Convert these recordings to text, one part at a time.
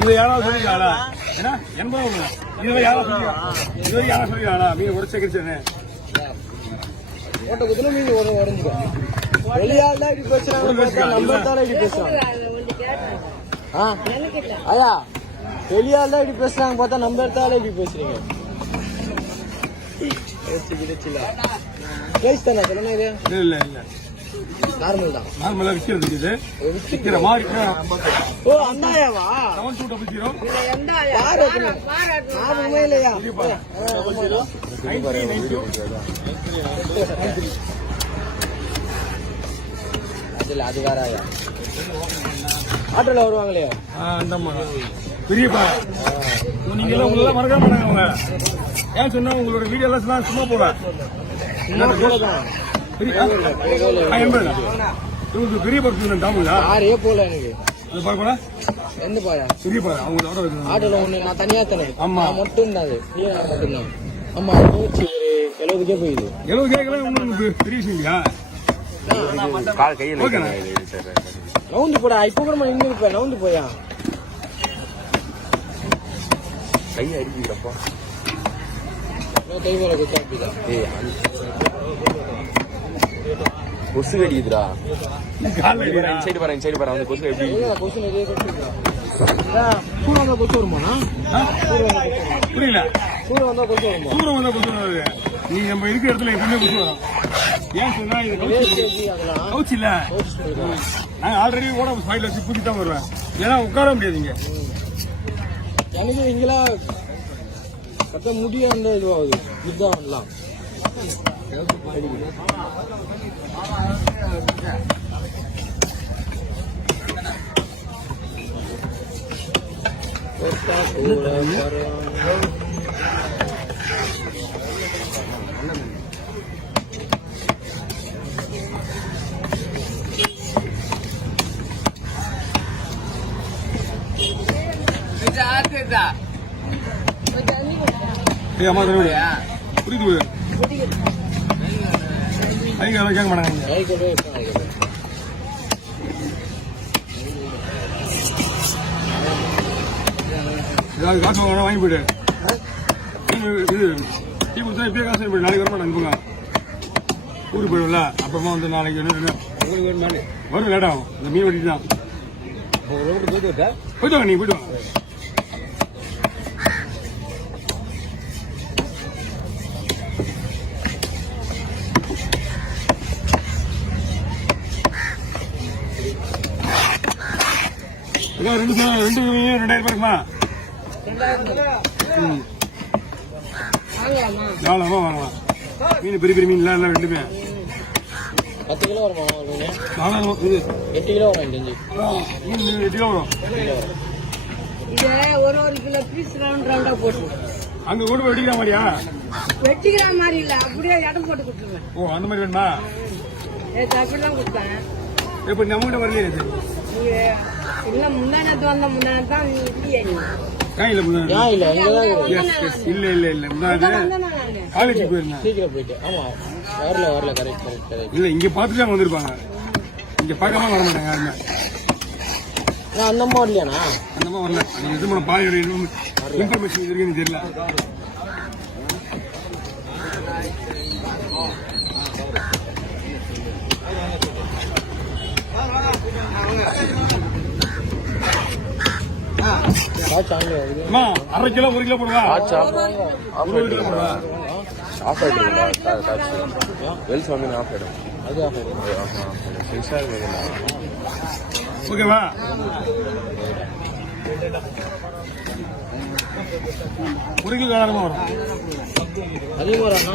இது யாராவது சொல்லிருக்காளா? ஏன்னா 80 இதுல யாராவது சொல்லிருக்காளா? மீன் உடச்சு கிடைச்சேன்னு ஓட்ட குத்துல மீன் உடஞ்சுக்கோ. வெளியால் தான் இப்படி பேசுறாங்க, நம்பர் தானே இப்படி பேசுறாங்க. ஐயா வெளியால் தான் இப்படி பேசுறாங்க, பார்த்தா நம்பர் தானே இப்படி பேசுறீங்க. பிரைஸ் தானே சொல்லுங்க. இது இல்ல இல்ல நார்மல் தான். நார்மலா விக்கிறது இது விக்கிற மாதிரி. ஓ அந்தாயாவா? 7200 யாரு நார்மலே இல்லையா? அதுல அது வேற ஐயா. ஆட்டோல வருவாங்களே அந்த பெரியப்பா. நீங்க எல்லாம் உங்களெல்லாம் மறக்க மாட்டாங்க அவங்க. ஏன் சொன்னா உங்களோட வீடியோ எல்லாம் சும்மா போறேன். பெரிய பர்சன் தாமுங்களா? யாரே போல எனக்கு பார்ப்பா. எந்த பாயா? பெரியப்பா அவங்க ஆட்டோல ஒண்ணு நான் தனியா தானே. ஆமா மட்டும் தான். அது மட்டும்தான். ஆமா போச்சு. ஒரு 70 போயிடுது. 70 கேட்கலாம். உங்களுக்கு பெரிய விஷயம் இல்லையா? கால் கையில் நவுந்து போடா. இப்ப கூட இங்க இருப்பேன். நவுந்து போயா கை அடிக்கிறப்பா. கை மேல குத்தா. கொசு கடிக்குதுடா. சைடு பாரு அந்த கொசு எப்படி கொசு நிறைய சூடு வந்தா கொசு வருமாண்ணா? புரியல. சூடு வந்தா கொசு வருமா? சூடு வந்தா கொசு வராது. நீங்க நம்ம இருக்கிற இடத்துல எப்பவுமே கொசு வரும். ஏன் சொன்னா இது கவுச்சு இல்ல. நான் ஆல்ரெடி கூட ஃபைல் வச்சு பூச்சி தான் வருவேன். ஏன்னா உட்கார முடியாதுங்க. எனக்கு இங்களா கட்ட முடியாத இதுவாகுது. இதுதான் வரலாம். அம்மா புரியுது. கேட்க மாட்டாங்க. ஏதாவது காசு வாங்க வாங்கி போயிடு. இது டீ கொடுத்தா இப்பயே காசு போயிடு. நாளைக்கு வர மாட்டாங்க. போங்க ஊருக்கு போயிடும்ல. அப்புறமா வந்து நாளைக்கு வரும். லேட் ஆகும். இந்த மீன் வெட்டி தான் போயிட்டு வாங்க. நீங்க போயிட்டு வாங்க. ரெண்டு 2000 இருக்குமா? வாங்கலாமா? வாங்கலாம். மீன் பெரிய பெரிய மீன் எல்லாம் ரெண்டுமே 10 கிலோ வருமா? 8 கிலோ வரும். 8 கிலோ வரும். ஒரு கிலோ பீஸ் ரவுண்டா போட்டு அங்க கூட வெட்டிக்கிற மாதிரியா? வெட்டிக்கிற மாதிரி இல்ல, அப்படியே இடம் போட்டு கொடுத்துருவேன். ஓ அந்த மாதிரி வேணுமா? அப்படிதான் கொடுத்தேன். இப்ப நம்ம கிட்ட வரலையே இது. இல்ல முந்தானத்து வந்த முந்தானத்தான் இல்ல காலேஜ் போயிருந்தேன். சீக்கிரம் போயிட்டு. ஆமா வரல. கரெக்ட். இல்ல இங்க பாத்துட்டு அவங்க வந்திருப்பாங்க. இங்க பார்க்காம வர மாட்டாங்க யாருமே. அந்த அம்மா வரலையாண்ணா? அந்த அம்மா வரல. நீங்க இது பண்ண பாயோட இன்ஃபர்மேஷன் இருக்குன்னு தெரியல. அரை கிலோ 1 கிலோ போடுவா. 1 கிலோ போடுவா. ஆஃப் ஆயிடுங்களா? வெல்ஸ் வந்து ஆஃப் ஆயிடும். அது ஆஃப் ஆயிடும். ஓகேவா? ஒரு கிலோ காரமா வரும். அதிகமா வரும்.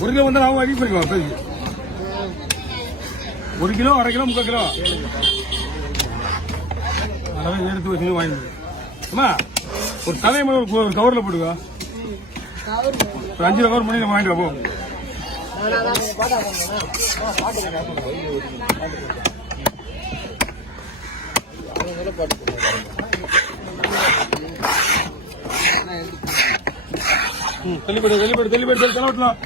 1 கிலோ வந்து அவங்க அதிகம் பண்ணிக்கலாம். 1 கிலோ, அரை கிலோ, 3/4 கிலோ அதெல்லாம் எடுத்து வச்சு வாங்கி. அம்மா ஒரு தலைமை ஒரு கவர்ல போடுவா. ஒரு 5 கவர் பண்ணி நம்ம வாங்கிட்டு போ. தள்ளிப்படு தலைவட்டலாம்.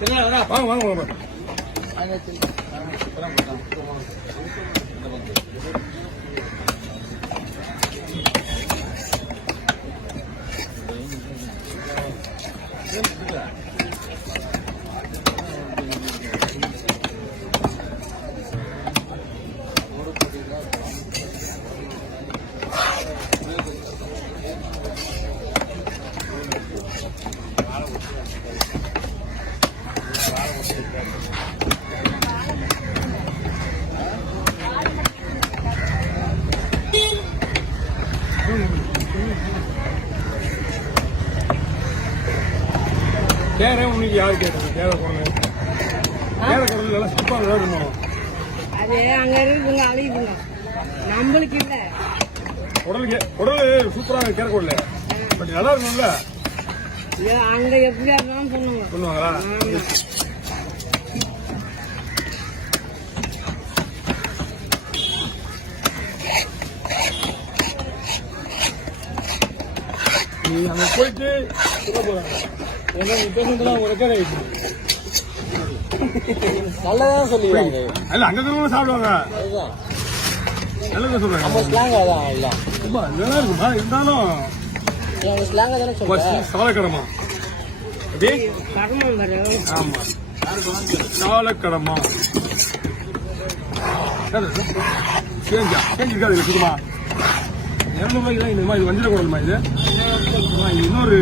வாங்க வாங்க வாங்க கேரை உனக்கு யாரு கேட்டது கேரை குழந்தை கேரை குழந்தை நல்லா சூப்பராக விளையாடணும் அது அங்க இருக்குங்க அழியுதுங்க நம்மளுக்கு இல்ல உடல் சூப்பராக கேரை குழந்தை பட் நல்லா இருக்கணும்ல இது அங்க எப்படியா இருந்தாலும் பண்ணுவாங்க பண்ணுவாங்களா நீ அங்க போயிட்டு சொல்ல போறாங்க ஏன்னா நீ பேசுறதுலாம் ஒரு ரெக்கார்ட் ஆயிடுச்சு நல்லதான் சொல்லிடுவாங்க. இல்ல அங்க இருக்கிறவங்க சாப்பிடுவாங்க அதுதான் நல்லதான் சொல்றாங்க நம்ம ஸ்லாங் அதான் எல்லாம். ரொம்ப நல்லா இருக்குமா இருந்தாலும் அவங்க ஸ்லாங் தானே சொல்றேன். சாலக்கடமா அப்படியே கடமம் வரும் ஆமா சாலக்கடமா சேஞ்ச் இருக்காது சுத்தமா 200 ரூபாய்க்கு தான் இந்த மாதிரி இது வஞ்சிர குடல்மா இது இது இன்னொரு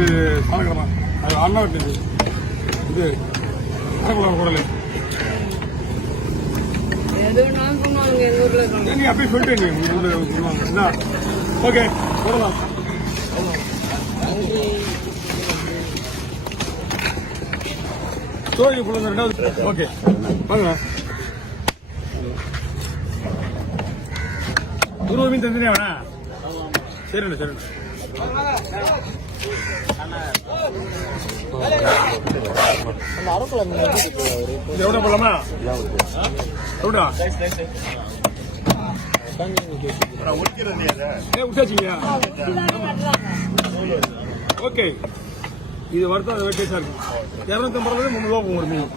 சாலக்கடமா அது அண்ணாட்டு இது அரக்குளம் குடல் எது வேணாலும் பண்ணுவாங்க எங்க ஊர்ல இருக்காங்க நீ அப்படியே சொல்லிட்டு நீ உங்க ஊர்ல சொல்லுவாங்க என்ன ஓகே போடலாம் சோழி புள்ள ரெண்டாவது ஓகே வாங்க குருவ மீன் தந்துனே வேணா சரிண்ணா சரிண்ணா அந்த அரக்குளம் இது எவ்வளோ போடலாமா எவ்வளோ விட்டாச்சிங்க ஓகே இது வருத்தம் அது வெட்டேஸா இருக்கு 250 ரூபாய் 300 ரூபா போகும் ஒரு மீன்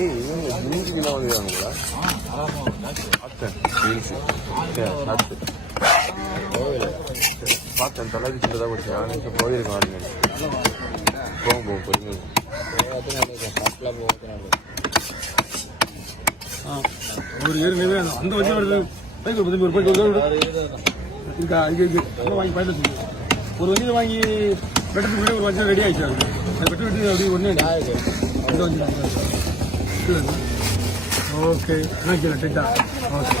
இவங்க மூஞ்சிக்கெல்லாம் வந்துருவாங்களா பார்த்தேன் தொலைவிச்சுட்டு தான் படிச்சேன் போயிருக்கேன் போகும் பொறுமை ஒரு ஏற்கனவே அந்த வச்சு வருது பைக்கு ஒரு பைக்கு இருக்கா இங்கே வாங்கி பயன்படுத்தி ஒரு வண்டியில் வாங்கி வெட்டத்துக்கு விட ஒரு வண்டி ரெடி ஆயிடுச்சு அது வெட்டு வெட்டி அப்படி ஒன்று அந்த வண்டி ஓகே என்ன கீழே டெட்டா ஓகே